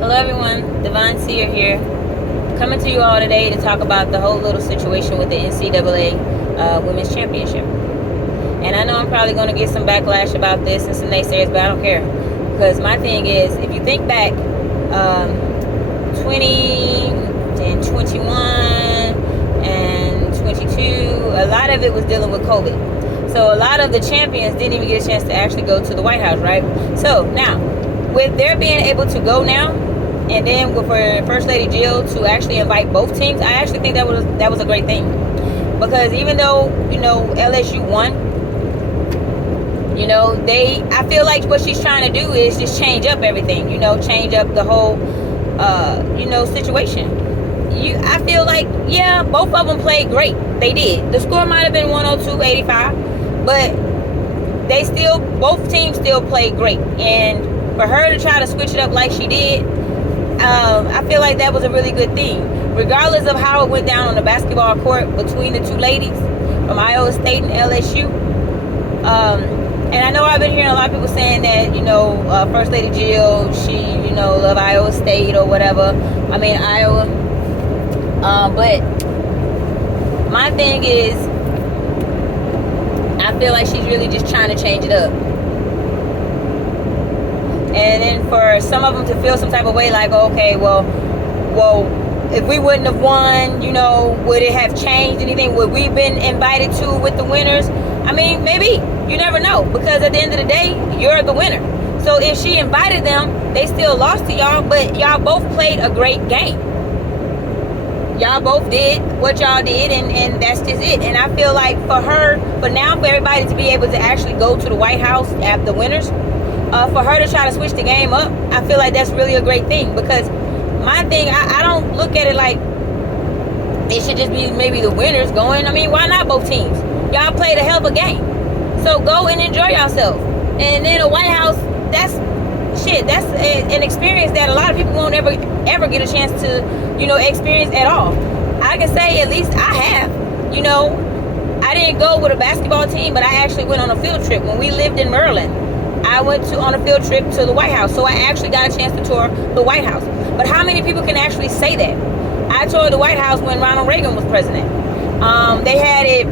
Hello everyone, Devon Sear here, coming to you all today to talk about the whole little situation with the NCAA Women's Championship. And I know I'm probably going to get some backlash about this and some naysayers, but I don't care. Because my thing is, if you think back, 20 and 21 and 22, a lot of it was dealing with COVID. So a lot of the champions didn't even get a chance to actually go to the White House, right? So now, with their being able to go now, and then for First Lady Jill to actually invite both teams, I actually think that was a great thing. Because even though, LSU won, I feel like what she's trying to do is just change up everything, change up the whole, situation. I feel like, yeah, both of them played great. They did. The score might have been 102-85, but both teams still played great. And for her to try to switch it up like she did, I feel like that was a really good thing. Regardless of how it went down on the basketball court between the two ladies from Iowa State and LSU. And I know I've been hearing a lot of people saying that, First Lady Jill, she, love Iowa State or whatever. I mean, Iowa. But my thing is, I feel like she's really just trying to change it up. And then for some of them to feel some type of way, like, okay, well, if we wouldn't have won, would it have changed anything? Would we been invited to with the winners? I mean, maybe. You never know. Because at the end of the day, you're the winner. So if she invited them, they still lost to y'all, but y'all both played a great game. Y'all both did what y'all did, and that's just it. And I feel like for everybody to be able to actually go to the White House at the winners, for her to try to switch the game up, I feel like that's really a great thing. Because my thing, I don't look at it like it should just be maybe the winners going. I mean, why not both teams? Y'all played a hell of a game. So go and enjoy yourself. And then the White House, that's an experience that a lot of people won't ever get a chance to, experience at all. I can say at least I have. I didn't go with a basketball team, but I actually went on a field trip. When we lived in Maryland, I went on a field trip to the White House. So I actually got a chance to tour the White House. But how many people can actually say that? I toured the White House when Ronald Reagan was president. They had it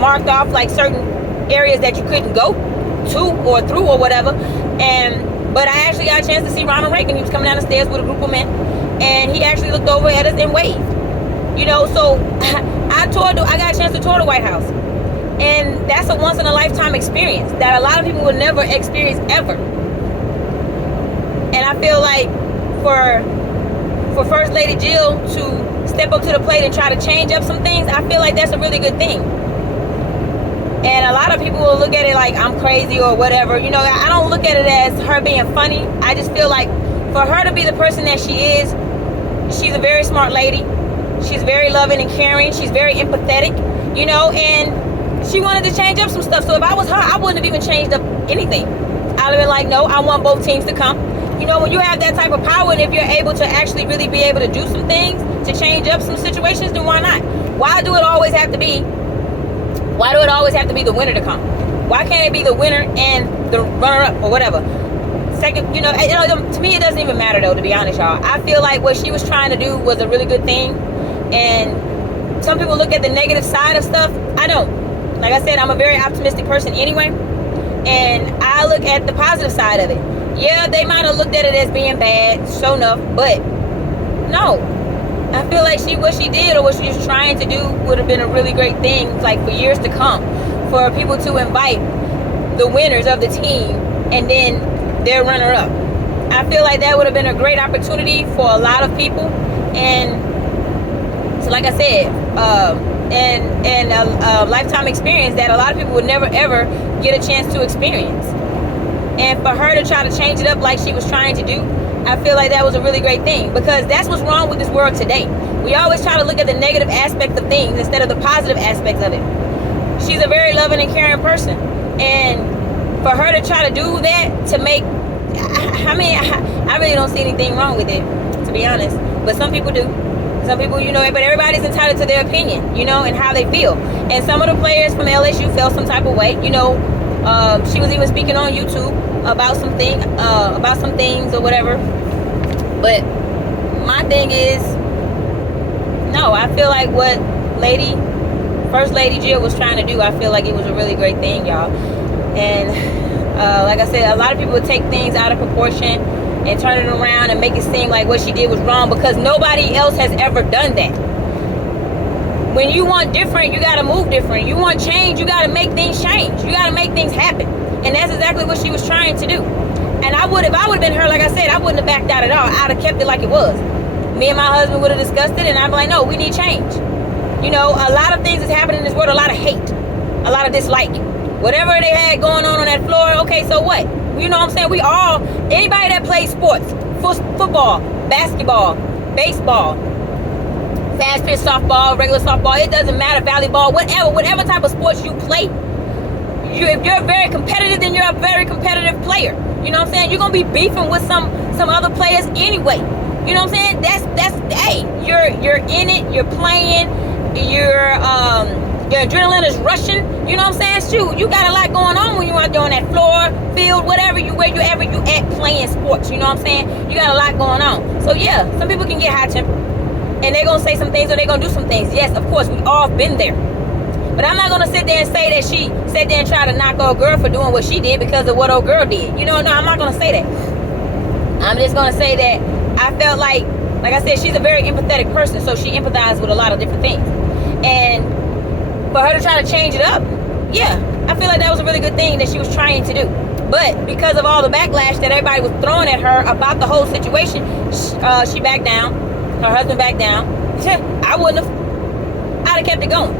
marked off like certain areas that you couldn't go to or through or whatever. But I actually got a chance to see Ronald Reagan. He was coming down the stairs with a group of men, and he actually looked over at us and waved. So I got a chance to tour the White House. And that's a once in a lifetime experience that a lot of people will never experience ever. And I feel like for First Lady Jill to step up to the plate and try to change up some things, I feel like that's a really good thing. And a lot of people will look at it like I'm crazy or whatever. I don't look at it as her being funny. I just feel like for her to be the person that she is, she's a very smart lady. She's very loving and caring. She's very empathetic, and she wanted to change up some stuff. So if I was her, I wouldn't have even changed up anything. I'd have been like, no, I want both teams to come. When you have that type of power, and if you're able to actually really be able to do some things to change up some situations, then why not? Why do it always have to be the winner to come? Why can't it be the winner and the runner-up or whatever? Second, to me it doesn't even matter though, to be honest, y'all. I feel like what she was trying to do was a really good thing. And some people look at the negative side of stuff. I don't. Like I said, I'm a very optimistic person anyway. And I look at the positive side of it. Yeah, they might have looked at it as being bad, sure enough, but no. I feel like what she did or what she was trying to do would have been a really great thing, like for years to come, for people to invite the winners of the team and then their runner-up. I feel like that would have been a great opportunity for a lot of people. And so like I said, and a lifetime experience that a lot of people would never ever get a chance to experience. And for her to try to change it up like she was trying to do, I feel like that was a really great thing, because that's what's wrong with this world today. We always try to look at the negative aspects of things instead of the positive aspects of it. She's a very loving and caring person, and for her to try to do that to make, I really don't see anything wrong with it, to be honest. But some people do. Some people, but everybody's entitled to their opinion, and how they feel. And some of the players from LSU felt some type of way, She was even speaking on YouTube about some things or whatever. But my thing is, no, I feel like what First Lady Jill was trying to do, I feel like it was a really great thing, y'all. And like I said, a lot of people would take things out of proportion and turn it around and make it seem like what she did was wrong, because nobody else has ever done that. When you want different, you gotta move different. You want change, you gotta make things change. You gotta make things happen. And that's exactly what she was trying to do. And if I would have been her, like I said, I wouldn't have backed out at all. I'd have kept it like it was. Me and my husband would have discussed it, and I'd be like, no, we need change. You know, a lot of things is happening in this world, a lot of hate, a lot of dislike. Whatever they had going on that floor, okay, so what? You know what I'm saying? Anybody that plays sports, football, basketball, baseball, fast pitch softball, regular softball, it doesn't matter, volleyball, whatever type of sports you play, if you're very competitive, then you're a very competitive player. You know what I'm saying? You're going to be beefing with some other players anyway. You know what I'm saying? Hey, you're in it, you're playing, your adrenaline is rushing. You know what I'm saying? Shoot, you got a lot going on when you're out there on that floor, field, wherever you at playing sports. You know what I'm saying? You got a lot going on. So yeah, some people can get high temper, and they're gonna say some things or they're gonna do some things. Yes, of course, we all been there. But I'm not gonna sit there and say that she sat there and try to knock old girl for doing what she did because of what old girl did. You know, no, I'm not gonna say that. I'm just gonna say that I felt like I said, she's a very empathetic person, so she empathized with a lot of different things. And for her to try to change it up, yeah, I feel like that was a really good thing that she was trying to do. But because of all the backlash that everybody was throwing at her about the whole situation, she backed down. Her husband backed down. I wouldn't have. I'd have kept it going.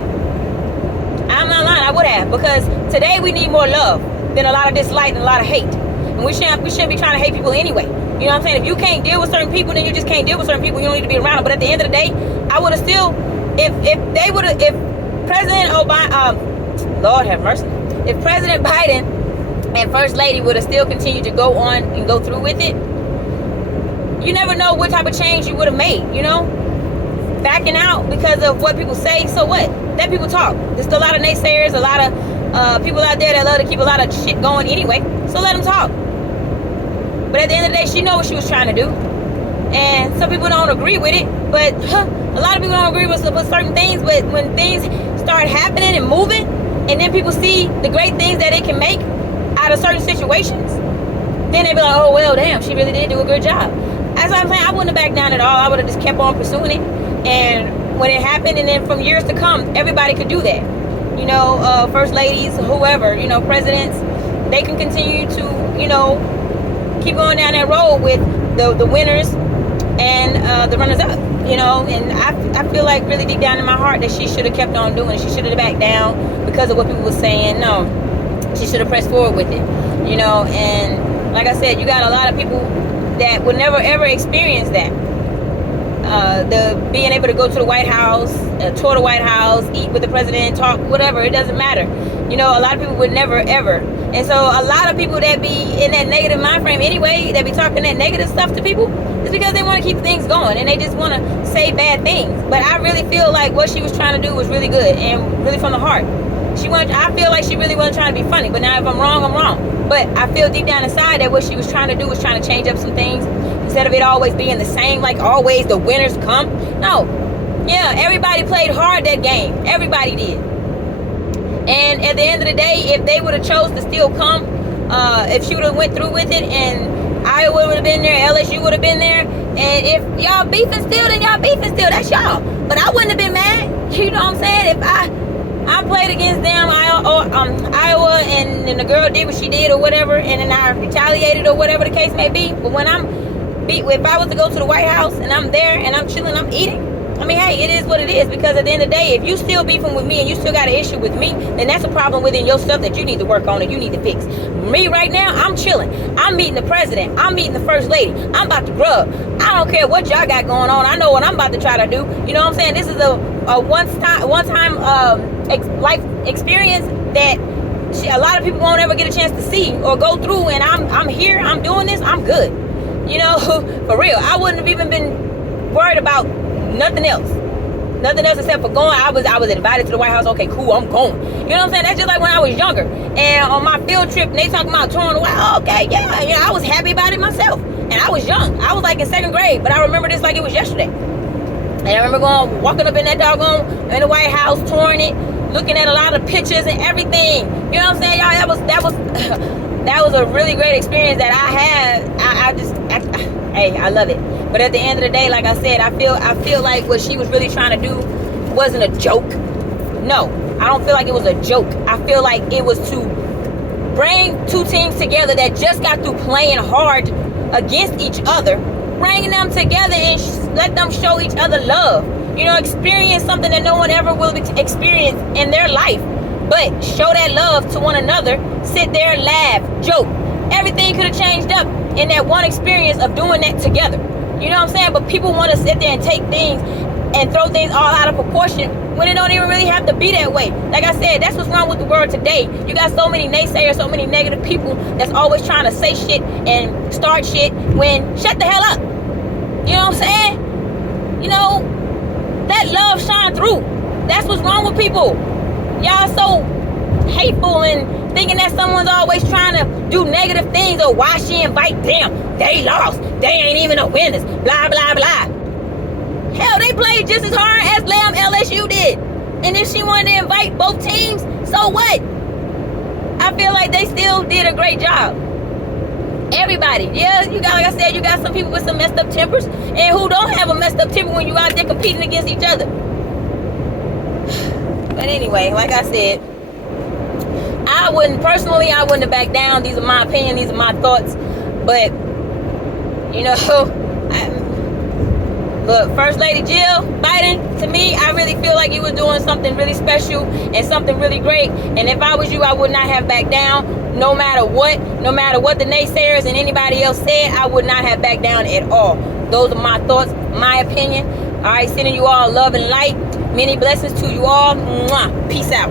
I'm not lying, I would have. Because today we need more love than a lot of dislike and a lot of hate. And we shouldn't be trying to hate people anyway. You know what I'm saying? If you can't deal with certain people, then you just can't deal with certain people. You don't need to be around them. But at the end of the day, I would have still, if President Obama, Lord have mercy, if President Biden and First Lady would have still continued to go on and go through with it, you never know what type of change you would have made, you know? Backing out because of what people say, so what? Let people talk. There's still a lot of naysayers, a lot of people out there that love to keep a lot of shit going anyway, so let them talk. But at the end of the day, she know what she was trying to do. And some people don't agree with it, but a lot of people don't agree with certain things, but when things start happening and moving, and then people see the great things that it can make out of certain situations, then they be like, oh, well, damn, she really did do a good job. That's what I'm saying. I wouldn't have backed down at all. I would have just kept on pursuing it. And when it happened, and then from years to come, everybody could do that. You know, first ladies, whoever, you know, presidents, they can continue to, you know, keep going down that road with the winners and the runners-up, you know. And I feel like really deep down in my heart that she should have kept on doing it. She should have backed down because of what people were saying. No, she should have pressed forward with it, you know. And like I said, you got a lot of people that would never ever experience that. The being able to go to the White House, tour the White House, eat with the president, talk, whatever, it doesn't matter. You know, a lot of people would never ever. And so a lot of people that be in that negative mind frame anyway, that be talking that negative stuff to people, is because they want to keep things going and they just want to say bad things. But I really feel like what she was trying to do was really good and really from the heart. I feel like she really wasn't trying to be funny. But now if I'm wrong, I'm wrong. But I feel deep down inside that what she was trying to do was trying to change up some things. Instead of it always being the same, like always the winners come. No. Yeah, everybody played hard that game. Everybody did. And at the end of the day, if they would have chose to still come, if she would have went through with it, and Iowa would have been there, LSU would have been there, and if y'all beefing still, then y'all beefing still. That's y'all. But I wouldn't have been mad. You know what I'm saying? If I played against them, Iowa, and then the girl did what she did or whatever, and then I retaliated or whatever the case may be. But when if I was to go to the White House and I'm there and I'm chilling, I'm eating, I mean, hey, it is what it is. Because at the end of the day, if you still beefing with me and you still got an issue with me, then that's a problem within yourself that you need to work on and you need to fix. Me right now, I'm chilling. I'm meeting the president. I'm meeting the first lady. I'm about to grub. I don't care what y'all got going on. I know what I'm about to try to do. You know what I'm saying? This is a one-time life experience that a lot of people won't ever get a chance to see or go through. And I'm here. I'm doing this. I'm good. You know, for real. I wouldn't have even been worried about nothing else except for going. I was invited to the White House. Okay, cool, I'm going. You know what I'm saying? That's just like when I was younger and on my field trip and they talking about touring the White House. Okay, yeah, I was happy about it myself. And I was young. I was like in 2nd grade, but I remember this like it was yesterday. And I remember walking up in that doggone, in the White House, touring it, looking at a lot of pictures and everything. You know what I'm saying, y'all? That was a really great experience that I had. Hey, I love it. But at the end of the day, like I said, I feel like what she was really trying to do wasn't a joke. No, I don't feel like it was a joke. I feel like it was to bring 2 teams together that just got through playing hard against each other, bringing them together and let them show each other love. You know, experience something that no one ever will experience in their life. But show that love to one another. Sit there, laugh, joke. Everything could have changed up in that one experience of doing that together. You know what I'm saying? But people want to sit there and take things and throw things all out of proportion when it don't even really have to be that way. Like I said, that's what's wrong with the world today. You got so many naysayers, so many negative people that's always trying to say shit and start shit when shut the hell up. You know what I'm saying? You know, let love shine through. That's what's wrong with people. Y'all so hateful and thinking that someone's always trying to do negative things, or why she invite them. They lost. They ain't even no winners. Blah, blah, blah. Hell, they played just as hard as LSU did. And if she wanted to invite both teams, so what? I feel like they still did a great job. Everybody. Yeah, you got, like I said, you got some people with some messed up tempers, and who don't have a messed up temper when you out there competing against each other. But anyway, like I said, I wouldn't have backed down. These are my opinions. These are my thoughts. But, you know, look, First Lady Jill Biden, to me, I really feel like you were doing something really special and something really great. And if I was you, I would not have backed down. No matter what the naysayers and anybody else said, I would not have backed down at all. Those are my thoughts, my opinion. All right, sending you all love and light. Many blessings to you all. Mwah. Peace out.